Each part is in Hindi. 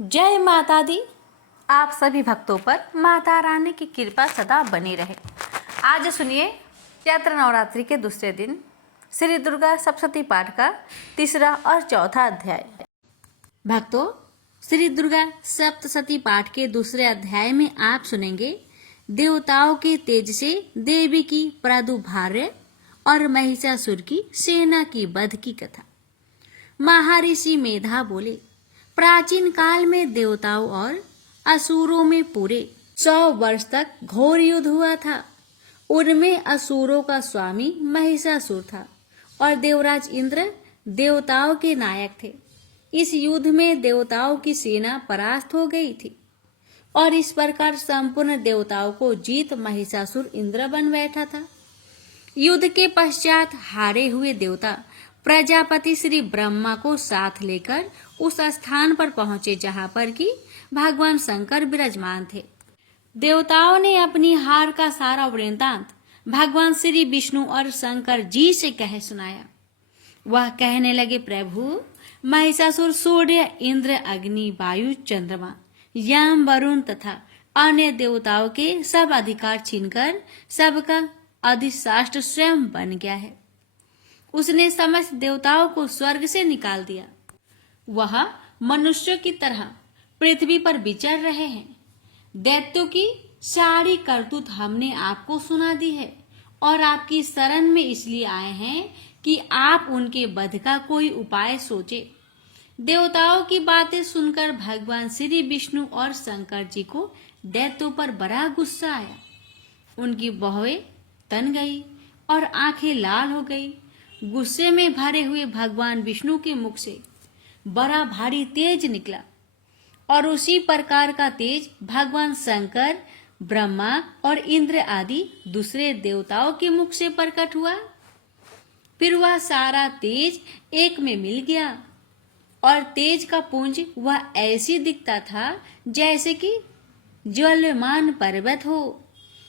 जय माता दी। आप सभी भक्तों पर माता रानी की कृपा सदा बनी रहे। आज सुनिए चैत्र नवरात्रि के दूसरे दिन श्री दुर्गा सप्तशती पाठ का तीसरा और चौथा अध्याय। भक्तों, श्री दुर्गा सप्तशती पाठ के दूसरे अध्याय में आप सुनेंगे देवताओं के तेज से देवी की प्रादुर्भाव और महिषासुर की सेना की वध की कथा। महर्षि मेधा बोले, प्राचीन काल में देवताओं और असुरों में पूरे 100 वर्ष तक घोर युद्ध हुआ था। उनमें असुरों का स्वामी महिषासुर था और देवराज इंद्र देवताओं के नायक थे। इस युद्ध में देवताओं की सेना परास्त हो गई थी और इस प्रकार संपूर्ण देवताओं को जीत महिषासुर इंद्र बन बैठा था। युद्ध के पश्चात हारे हुए देवता प्रजापति श्री ब्रह्मा को साथ लेकर उस स्थान पर पहुंचे जहां पर कि भगवान शंकर विराजमान थे। देवताओं ने अपनी हार का सारा वृत्तांत भगवान श्री विष्णु और शंकर जी से कह सुनाया। वह कहने लगे, प्रभु, महिषासुर सूर्य, इंद्र, अग्नि, वायु, चंद्रमा, यम, वरुण तथा अन्य देवताओं के सब अधिकार छीनकर सबका अधिष्ठात्र स्वयं बन गया है। उसने समस्त देवताओं को स्वर्ग से निकाल दिया। वह मनुष्यों की तरह पृथ्वी पर विचर रहे हैं। दैत्यों की सारी करतूत हमने आपको सुना दी है और आपकी शरण में इसलिए आए हैं कि आप उनके वध का कोई उपाय सोचे। देवताओं की बातें सुनकर भगवान श्री विष्णु और शंकर जी को दैत्यों पर बड़ा गुस्सा आया। उनकी भौहें तन गई और आंखें लाल हो गई। गुस्से में भरे हुए भगवान विष्णु के मुख से बड़ा भारी तेज निकला और उसी प्रकार का तेज भगवान शंकर, ब्रह्मा और इंद्र आदि दूसरे देवताओं के मुख से प्रकट हुआ। फिर वह सारा तेज एक में मिल गया और तेज का पुंज वह ऐसी दिखता था जैसे कि ज्वलमान पर्वत हो।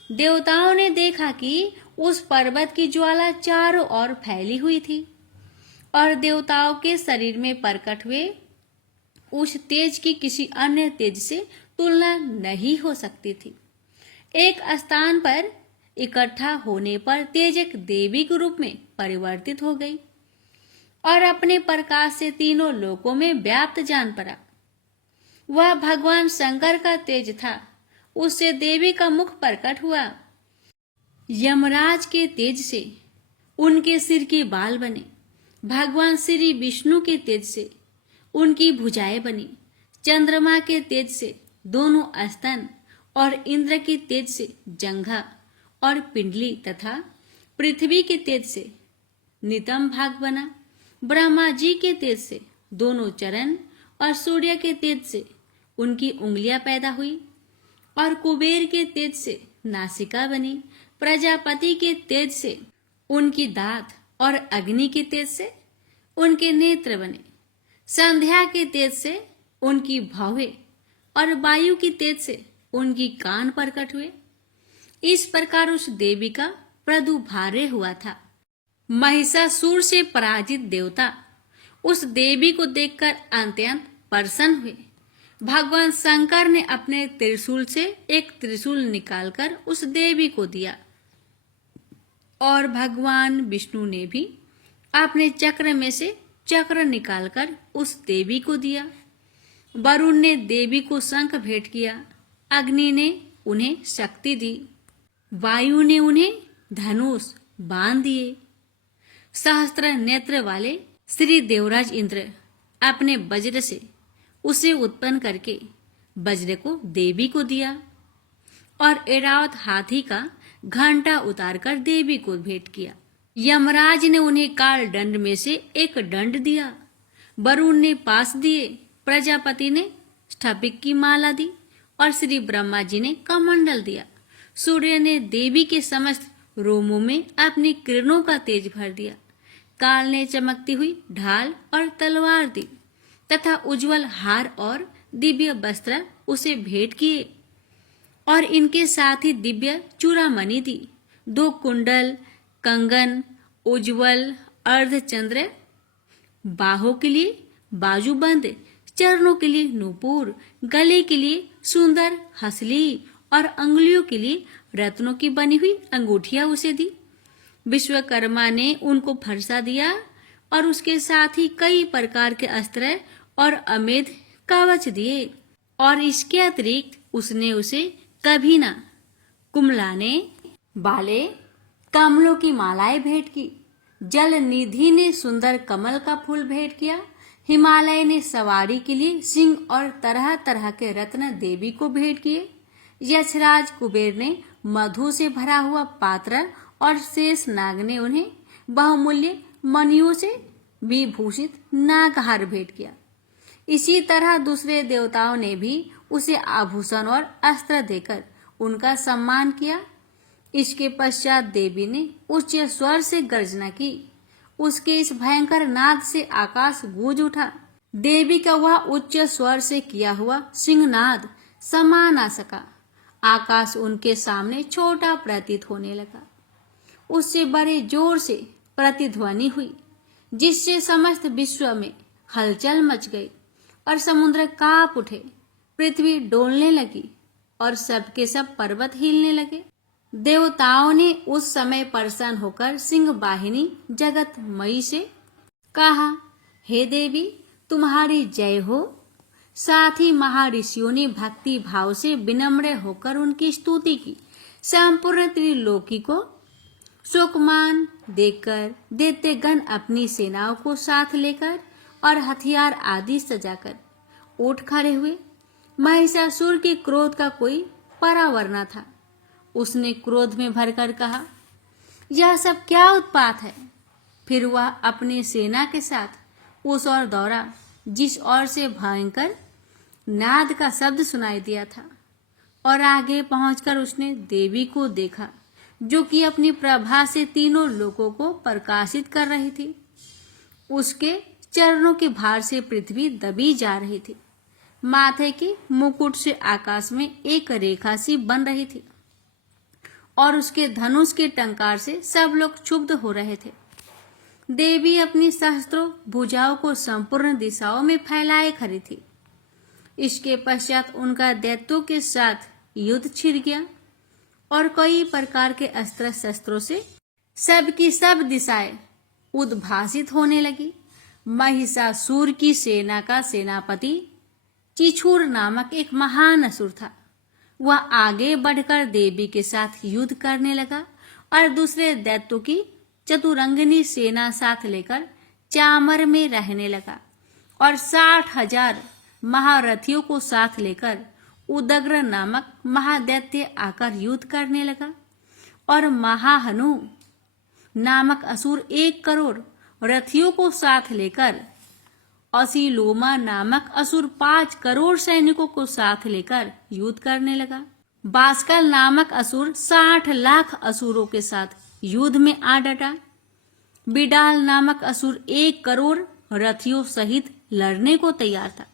देवताओं ने देखा कि उस पर्वत की ज्वाला चारों ओर फैली हुई थी और देवताओं के शरीर में प्रकट हुए उस तेज की किसी अन्य तेज से तुलना नहीं हो सकती थी। एक स्थान पर इकट्ठा होने पर तेज एक देवी के रूप में परिवर्तित हो गई और अपने प्रकाश से तीनों लोकों में व्याप्त जान पड़ा। वह भगवान शंकर का तेज था। उससे देवी का मुख प्रकट हुआ। यमराज के तेज से उनके सिर के बाल बने। भगवान श्री विष्णु के तेज से उनकी भुजाएं बनी। चंद्रमा के तेज से दोनों स्तन और इंद्र के तेज से जंघा और पिंडली तथा पृथ्वी के तेज से नितंब भाग बना। ब्रह्मा जी के तेज से दोनों चरण और सूर्य के तेज से उनकी उंगलियां पैदा हुई और कुबेर के तेज से नासिका बनी। प्रजापति के तेज से उनकी दांत और अग्नि के तेज से उनके नेत्र बने। संध्या के तेज से उनकी भौहें और वायु की तेज से उनकी कान प्रकट हुए। इस प्रकार उस देवी का प्रादुर्भाव हुआ था। महिषासुर से पराजित देवता उस देवी को देखकर अत्यंत प्रसन्न हुए। भगवान शंकर ने अपने त्रिशूल से एक त्रिशूल निकालकर उस देवी को दिया और भगवान विष्णु ने भी अपने चक्र में से चक्र निकालकर उस देवी को दिया। वरुण ने देवी को शंख भेंट किया। अग्नि ने उन्हें शक्ति दी। वायु ने उन्हें धनुष बांध दिए। सहस्त्र नेत्र वाले श्री देवराज इंद्र अपने वज्र से उसे उत्पन्न करके वज्र को देवी को दिया और ऐरावत हाथी का घंटा उतारकर देवी को भेंट किया। यमराज ने उन्हें काल दंड में से एक दंड दिया। वरुण ने पास दिए। प्रजापति ने स्फटिक की माला दी और श्री ब्रह्मा जी ने कमंडल दिया। सूर्य ने देवी के समस्त रोमों में अपनी किरणों का तेज भर दिया। काल ने चमकती हुई ढाल और तलवार दी तथा उज्जवल हार और दिव्य वस्त्र उसे भेंट किए और इनके साथ ही दिव्य चूड़ामणि दी। 2 कुंडल, कंगन, उज्जवल अर्धचंद्र, बाहों के लिए बाजूबंद चरणों के लिए नूपुर, गले के लिए सुंदर हसली और अंगुलियों के लिए रत्नों की बनी हुई अंगूठियां उसे दी। विश्वकर्मा ने उनको फरसा दिया और उसके साथ ही कई प्रकार के अस्त्र और अमेध कवच दिए, और इसके अतिरिक्त उसने उसे कभी ना कुमलाने वाले कमलों की मालाएं भेंट की। जल निधि ने सुंदर कमल का फूल भेंट किया। हिमालय ने सवारी के लिए सिंह और तरह तरह के रत्न देवी को भेंट किए। यक्षराज कुबेर ने मधु से भरा हुआ पात्र और शेष नाग ने उन्हें बहुमूल्य मणियों से विभूषित नागहार भेंट किया। इसी तरह दूसरे देवताओं ने भी उसे आभूषण और अस्त्र देकर उनका सम्मान किया। इसके पश्चात देवी ने उच्च स्वर से गर्जना की। उसके इस भयंकर नाद से आकाश गूंज उठा। देवी का वह उच्च स्वर से किया हुआ सिंहनाद समा ना सका। आकाश उनके सामने छोटा प्रतीत होने लगा। उससे बड़े जोर से प्रतिध्वनि हुई, जिससे समस्त विश्व में हलचल मच गई और समुद्र कांप उठे, पृथ्वी डोलने लगी और सबके सब पर्वत हिलने लगे। देवताओं ने उस समय प्रसन्न होकर सिंह वाहिनी जगत मई से कहा, हे देवी, तुम्हारी जय हो। साथ ही महर्षियों ने भक्ति भाव से विनम्र होकर उनकी स्तुति की। संपूर्ण त्रिलोकी को शोकमान देखकर दैत्यगण अपनी सेनाओं को साथ लेकर और हथियार आदि सजाकर उठ खड़े हुए। महिषासुर के क्रोध का कोई परावर न था। उसने क्रोध में भरकर कहा, यह सब क्या उत्पात है। फिर वह अपनी सेना के साथ उस ओर दौड़ा जिस ओर से भयंकर नाद का शब्द सुनाई दिया था, और आगे पहुंचकर उसने देवी को देखा, जो कि अपनी प्रभा से तीनों लोगों को प्रकाशित कर रही थी। उसके चरणों के भार से पृथ्वी दबी जा रही थी। माथे के मुकुट से आकाश में एक रेखा सी बन रही थी, और उसके धनुष के टंकार से सब लोग क्षुब्ध हो रहे थे। देवी अपनी सहस्त्रों भुजाओं को संपूर्ण दिशाओं में फैलाए खड़ी थी। इसके पश्चात उनका दैत्यों के साथ युद्ध छिड़ गया, और कई प्रकार के अस्त्र शस्त्रों से सबकी सब दिशाएं उद्भासित होने लगी। महिषासुर की सेना का सेनापति चिछुर नामक एक महान असुर था। वह आगे बढ़कर देवी के साथ युद्ध करने लगा और दूसरे दैत्यों की चतुरंगिनी सेना साथ लेकर चामर में रहने लगा, और 60,000 महारथियों को साथ लेकर उदग्र नामक महादैत्य आकर युद्ध करने लगा। और महाहनु नामक असुर 1 करोड़ रथियों को साथ लेकर, असीलोमा नामक असुर 5 करोड़ सैनिकों को साथ लेकर युद्ध करने लगा। बास्कल नामक असुर 60 लाख असुरों के साथ युद्ध में आ डटा। बिडाल नामक असुर 1 करोड़ रथियों सहित लड़ने को तैयार था।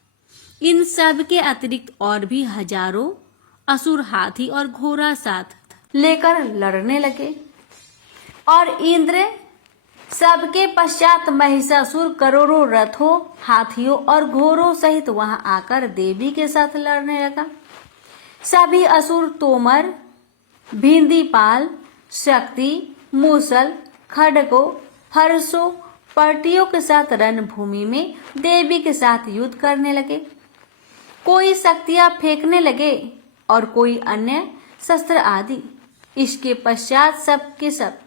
इन सब के अतिरिक्त और भी हजारों असुर हाथी और घोड़ा साथ लेकर लड़ने लगे, और इंद्र सबके पश्चात महिषासुर करोड़ों रथों, हाथियों और घोड़ों सहित वहां आकर देवी के साथ लड़ने लगा। सभी असुर तोमर, भिंदीपाल, शक्ति, मूसल, खड्गों, फरसों, पर्टियों के साथ रणभूमि में देवी के साथ युद्ध करने लगे। कोई शक्तियां फेंकने लगे और कोई अन्य शस्त्र आदि। इसके पश्चात सब के सब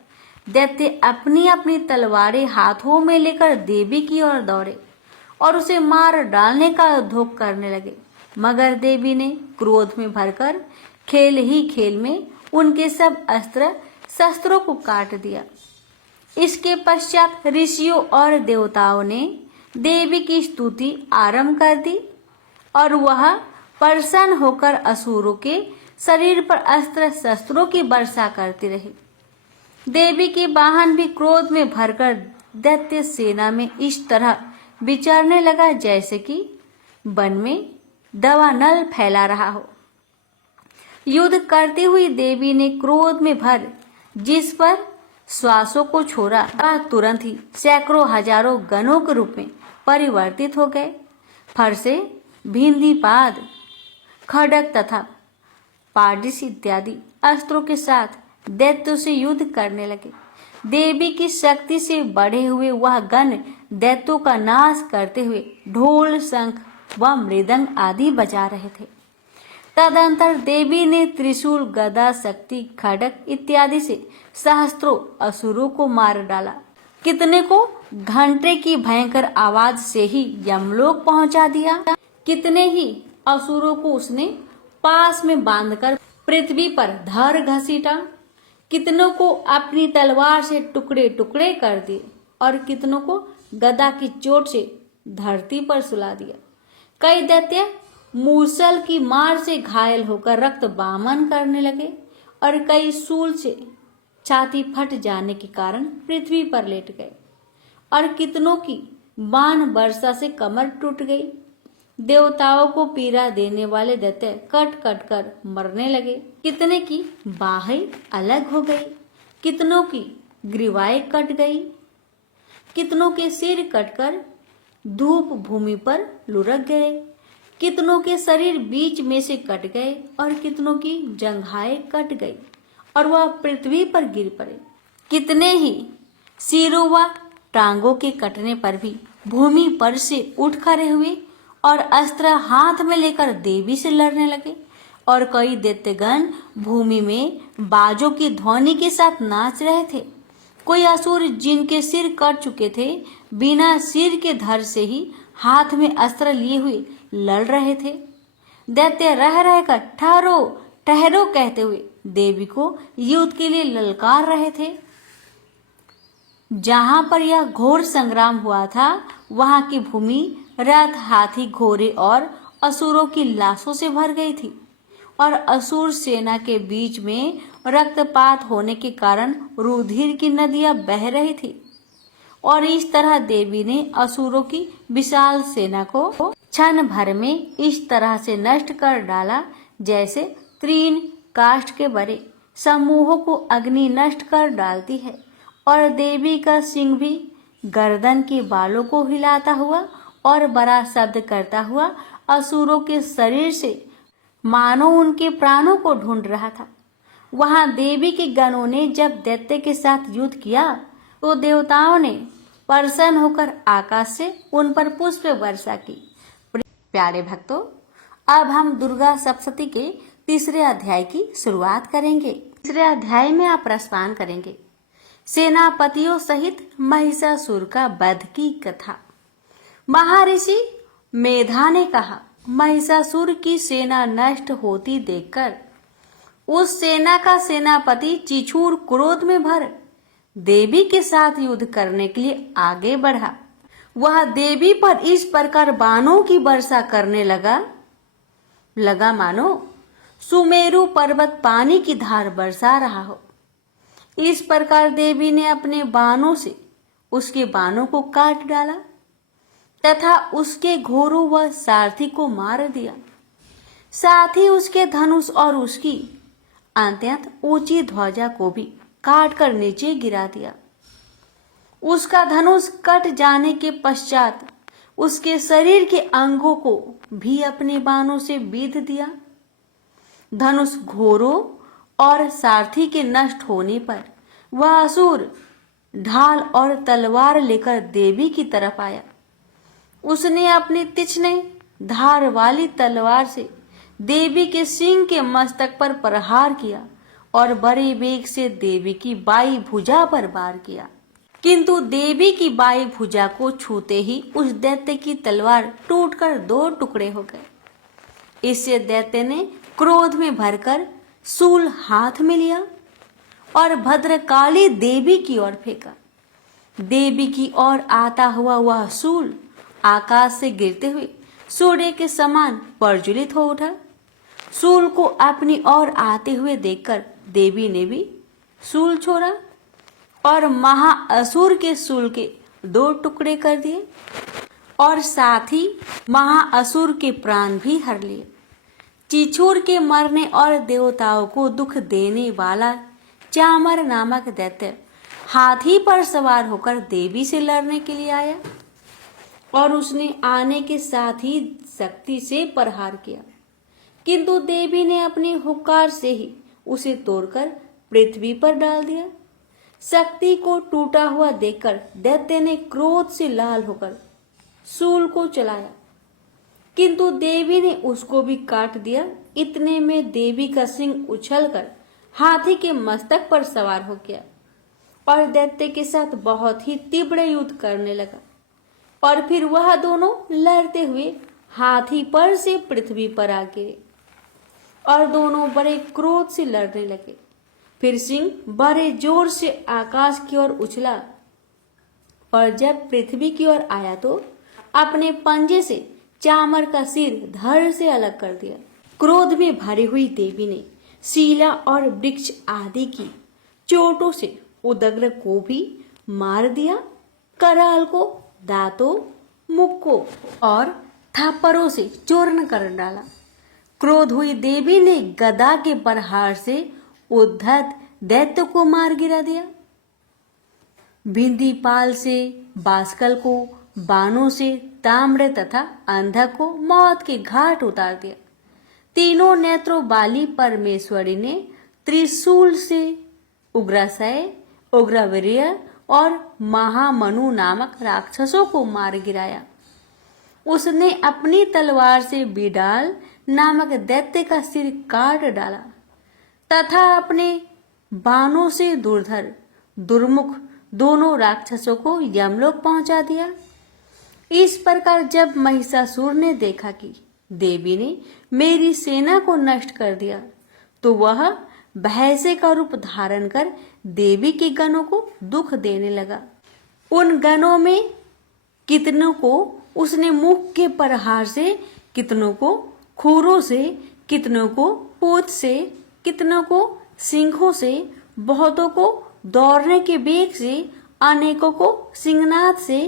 दैत्य अपनी अपनी तलवारें हाथों में लेकर देवी की ओर दौड़े और उसे मार डालने का उद्योग करने लगे। मगर देवी ने क्रोध में भरकर खेल ही खेल में उनके सब अस्त्र शस्त्रों को काट दिया। इसके पश्चात ऋषियों और देवताओं ने देवी की स्तुति आरंभ कर दी, और वह प्रसन्न होकर असुरों के शरीर पर अस्त्र शस्त्रों की वर्षा करती रही। देवी के वाहन भी क्रोध में भरकर दैत्य सेना में इस तरह विचरने लगा जैसे कि वन में दावानल फैला रहा हो। युद्ध करती हुई देवी ने क्रोध में भर जिस पर श्वासों को छोड़ा, वह तुरंत ही सैकड़ों हजारों गणों के रूप में परिवर्तित हो गए। फरसे, भिंदीपाद, खड्ग तथा पाडिस इत्यादि अस्त्रों के साथ दैत्यों से युद्ध करने लगे। देवी की शक्ति से बढ़े हुए वह गण दैत्यों का नाश करते हुए ढोल, शंख व मृदंग आदि बजा रहे थे। तदंतर देवी ने त्रिशूल, गदा, शक्ति, खड्ग इत्यादि से सहस्त्रों असुरों को मार डाला। कितने को घंटे की भयंकर आवाज से ही यमलोक पहुंचा दिया। कितने ही असुरों को उसने पास में बांधकर पृथ्वी पर धर घसीटा। कितनों को अपनी तलवार से टुकड़े टुकड़े कर दिए और कितनों को गदा की चोट से धरती पर सुला दिया। कई दैत्य मूसल की मार से घायल होकर रक्त बामन करने लगे और कई शूल से छाती फट जाने के कारण पृथ्वी पर लेट गए और कितनों की बाण वर्षा से कमर टूट गई। देवताओं को पीड़ा देने वाले दैत्य कट कट कर मरने लगे। कितने की बाहें अलग हो गई, कितनों की ग्रीवाएं कट गई, कितनों के सिर कटकर धूप भूमि पर लुढ़क गए, कितनों के शरीर बीच में से कट गए और कितनों की जंघाएं कट गई और वह पृथ्वी पर गिर पड़े। कितने ही सिरों व टांगों के कटने पर भी भूमि पर से उठ खड़े हुए और अस्त्र हाथ में लेकर देवी से लड़ने लगे और कई दैत्यगण भूमि में बाजों की ध्वनि के साथ नाच रहे थे। कोई असुर जिनके सिर कट चुके थे बिना सिर के धड़ से ही हाथ में अस्त्र लिए हुए लड़ रहे थे। दैत्य रह रहकर ठहरो ठहरो कहते हुए देवी को युद्ध के लिए ललकार रहे थे। जहां पर यह घोर संग्राम हुआ था वहां की भूमि रथ, हाथी, घोड़े और असुरों की लाशों से भर गई थी और असुर सेना के बीच में रक्तपात होने के कारण रुधिर की नदियां बह रही थी और इस तरह देवी ने असुरों की विशाल सेना को क्षण भर में इस तरह से नष्ट कर डाला जैसे तृण काष्ठ के बड़े समूहों को अग्नि नष्ट कर डालती है। और देवी का सिंह भी गर्दन के बालों को हिलाता हुआ और बड़ा शब्द करता हुआ असुरों के शरीर से मानो उनके प्राणों को ढूंढ रहा था। वहां देवी के गणों ने जब दैत्य के साथ युद्ध किया तो देवताओं ने प्रसन्न होकर आकाश से उन पर पुष्प वर्षा की। प्यारे भक्तों, अब हम दुर्गा सप्तशती के तीसरे अध्याय की शुरुआत करेंगे। तीसरे अध्याय में आप रसपान करेंगे सेनापतियों सहित महिषासुर का वध की कथा। महर्षि मेधा ने कहा, महिषासुर की सेना नष्ट होती देखकर उस सेना का सेनापति चिछूर क्रोध में भर देवी के साथ युद्ध करने के लिए आगे बढ़ा। वह देवी पर इस प्रकार बाणों की वर्षा करने लगा मानो सुमेरु पर्वत पानी की धार बरसा रहा हो। इस प्रकार देवी ने अपने बाणों से उसके बाणों को काट डाला तथा उसके घोड़ों व सारथी को मार दिया। साथ ही उसके धनुष और उसकी अत्यंत ऊंची ध्वजा को भी काट कर नीचे गिरा दिया। उसका धनुष कट जाने के पश्चात उसके शरीर के अंगों को भी अपने बाणों से बीध दिया। धनुष घोड़ों और सारथी के नष्ट होने पर वह असुर ढाल और तलवार लेकर देवी की तरफ आया। उसने अपनी तीक्ष्ण धार वाली तलवार से देवी के सिंह के मस्तक पर प्रहार किया और बड़े वेग से देवी की बाई भुजा पर वार किया, किंतु देवी की बाई भुजा को छूते ही उस दैत्य की तलवार टूटकर दो टुकड़े हो गए। इससे दैत्य ने क्रोध में भरकर शूल हाथ में लिया और भद्रकाली देवी की ओर फेंका। देवी की ओर आता हुआ वह शूल आकाश से गिरते हुए सूर्य के समान प्रज्वलित हो उठा। शूल को अपनी ओर आते हुए देखकर देवी ने भी शूल छोड़ा और महाअसुर के शूल के दो टुकड़े कर दिए और साथ ही महाअसुर के प्राण भी हर लिए। चिछूर के मरने और देवताओं को दुख देने वाला चामर नामक दैत्य हाथी पर सवार होकर देवी से लड़ने के लिए आया और उसने आने के साथ ही शक्ति से प्रहार किया, किंतु देवी ने अपने हुक्कार से ही उसे तोड़कर पृथ्वी पर डाल दिया। शक्ति को टूटा हुआ देखकर दैत्य ने क्रोध से लाल होकर शूल को चलाया, किंतु देवी ने उसको भी काट दिया। इतने में देवी का सिंह उछलकर हाथी के मस्तक पर सवार हो गया और दैत्य के साथ बहुत ही तीव्र युद्ध करने लगा। और फिर वह दोनों लड़ते हुए हाथी पर से पृथ्वी पर आ गिरे और दोनों बड़े क्रोध से लड़ने लगे। फिर सिंह बड़े जोर से आकाश की ओर उछला और जब पृथ्वी की ओर आया तो अपने पंजे से चामर का सिर धड़ से अलग कर दिया। क्रोध में भरी हुई देवी ने शीला और वृक्ष आदि की चोटों से उदग्र को भी मार दिया। कराल को, दांतों, मुख को और थप्पड़ों से चूर्ण कर डाला। क्रोध हुई देवी ने गदा के प्रहार से उद्धत दैत्य को मार गिरा दिया। भिंदी पाल से बास्कल को, बाणों से ताम्र तथा अंधक को मौत के घाट उतार दिया। तीनों नेत्रों वाली परमेश्वरी ने त्रिशूल से उग्रासय, उग्रवीर्य और महामनु नामक राक्षसों को मार गिराया। उसने अपनी तलवार से बिडाल नामक दैत्य का सिर काट डाला तथा अपने बाणों से दुर्धर, दुर्मुख दोनों राक्षसों को यमलोक पहुंचा दिया। इस प्रकार जब महिषासुर ने देखा कि देवी ने मेरी सेना को नष्ट कर दिया, तो वह भैंसे का रूप धारण कर देवी के गणों को दुख देने लगा। उन गणों में कितनों को उसने मुख के प्रहार से, कितनों को खुरों से, कितनों को पूंछ से, कितनों को सिंहों से, बहुतों को दौड़ने के वेग से, अनेकों को सिंहनाद से,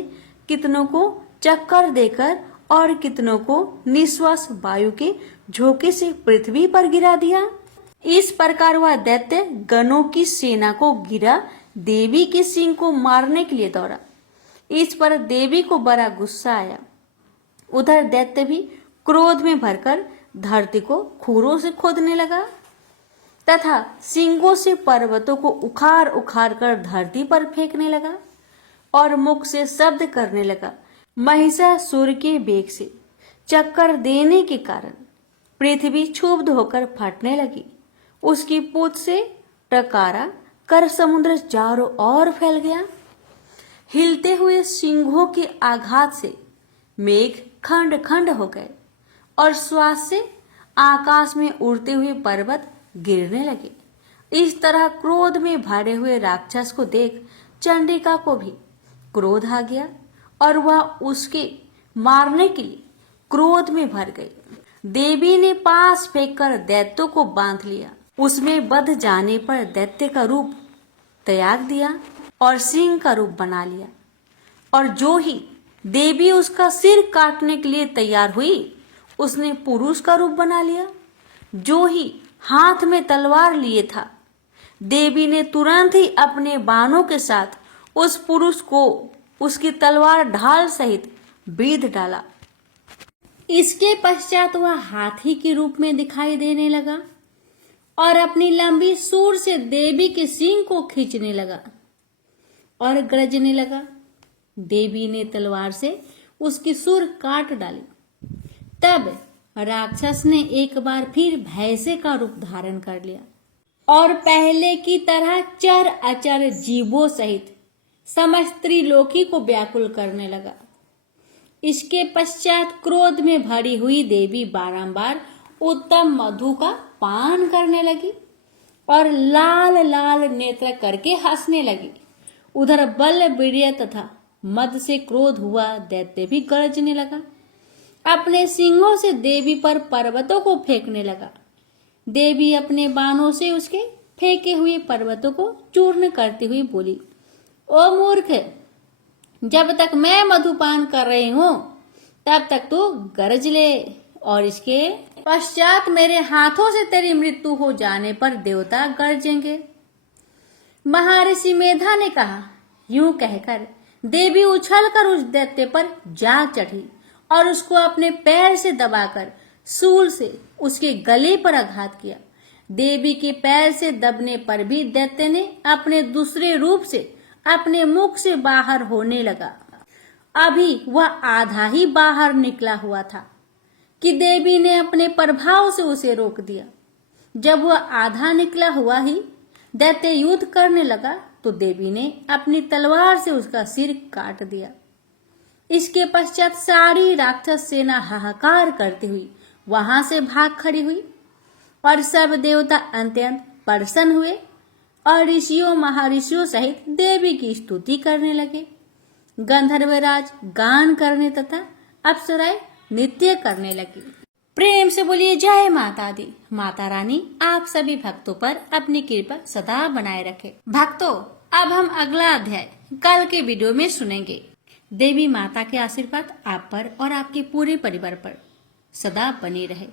कितनों को चक्कर देकर और कितनों को निश्वास वायु के झोंके से पृथ्वी पर गिरा दिया। इस प्रकार वह दैत्य गणों की सेना को गिरा देवी के सिंह को मारने के लिए दौड़ा। इस पर देवी को बड़ा गुस्सा आया। उधर दैत्य भी क्रोध में भरकर धरती को खुरों से खोदने लगा तथा सिंगों से पर्वतों को उखाड़ उखाड़ कर धरती पर फेंकने लगा और मुख से शब्द करने लगा। महिषासुर के वेग से चक्कर देने के कारण पृथ्वी क्षुब्ध होकर फटने लगी। उसकी पूंछ से टकारा कर समुद्र चारों ओर फैल गया। हिलते हुए सिंहों के आघात से मेघ खंड खंड हो गए और श्वास से आकाश में उड़ते हुए पर्वत गिरने लगे। इस तरह क्रोध में भरे हुए राक्षस को देख चंडिका को भी क्रोध आ गया और वह उसके मारने के लिए क्रोध में भर गई। देवी ने पास फेंककर दैत्यों को बांध लिया। उसमें बध जाने पर दैत्य का रूप त्याग दिया और सिंह का रूप बना लिया। और जो ही देवी उसका सिर काटने के लिए तैयार हुई, उसने पुरुष का रूप बना लिया। जो ही हाथ में तलवार लिए था, देवी ने तुरंत ही अपने बाणों के साथ उस पुरुष को उसकी तलवार ढाल सहित बीध डाला। इसके पश्चात वह हाथी के रूप में दिखाई देने लगा और अपनी लंबी सूंड से देवी के सींग को खींचने लगा और गरजने लगा। देवी ने तलवार से उसकी सूंड काट डाली। तब राक्षस ने एक बार फिर भैंसे का रूप धारण कर लिया और पहले की तरह चर अचर जीवों सहित समस्त त्रिलोकी को व्याकुल करने लगा। इसके पश्चात क्रोध में भरी हुई देवी बारंबार उत्तम मधु का पान करने लगी और लाल लाल नेत्र करके हंसने लगी। उधर बल, वीर्य तथा मद से क्रोध हुआ दैत्य भी गरजने लगा। अपने सिंगों से देवी पर पर्वतों को फेंकने लगा। देवी अपने बाणों से उसके फेंके हुए पर्वतों को चूर्ण करती हुई बोली, ओ मूर्ख, जब तक मैं मधुपान कर रही हूं तब तक तू गरज ले और इसके पश्चात मेरे हाथों से तेरी मृत्यु हो जाने पर देवता गरजेंगे। महर्षि मेधा ने कहा, यूं कहकर देवी उछलकर उस दैत्य पर जा चढ़ी और उसको अपने पैर से दबाकर सूल से उसके गले पर आघात किया। देवी के पैर से दबने पर भी दैत्य ने अपने दूसरे रूप से अपने मुख से बाहर होने लगा। अभी वह आधा ही बाहर निकला हुआ था कि देवी ने अपने प्रभाव से उसे रोक दिया। जब वह आधा निकला हुआ ही दैत्य युद्ध करने लगा तो देवी ने अपनी तलवार से उसका सिर काट दिया। इसके पश्चात सारी राक्षस सेना हाहाकार करती हुई वहां से भाग खड़ी हुई और सब देवता अत्यंत प्रसन्न हुए और ऋषियों महर्षियों सहित देवी की स्तुति करने लगे। गंधर्वराज गान करने तथा अप्सराएं नृत्य करने लगी। प्रेम से बोलिए जय माता दी। माता रानी आप सभी भक्तों पर अपनी कृपा सदा बनाए रखे। भक्तों, अब हम अगला अध्याय कल के वीडियो में सुनेंगे। देवी माता के आशीर्वाद आप पर और आपके पूरे परिवार पर सदा बने रहे।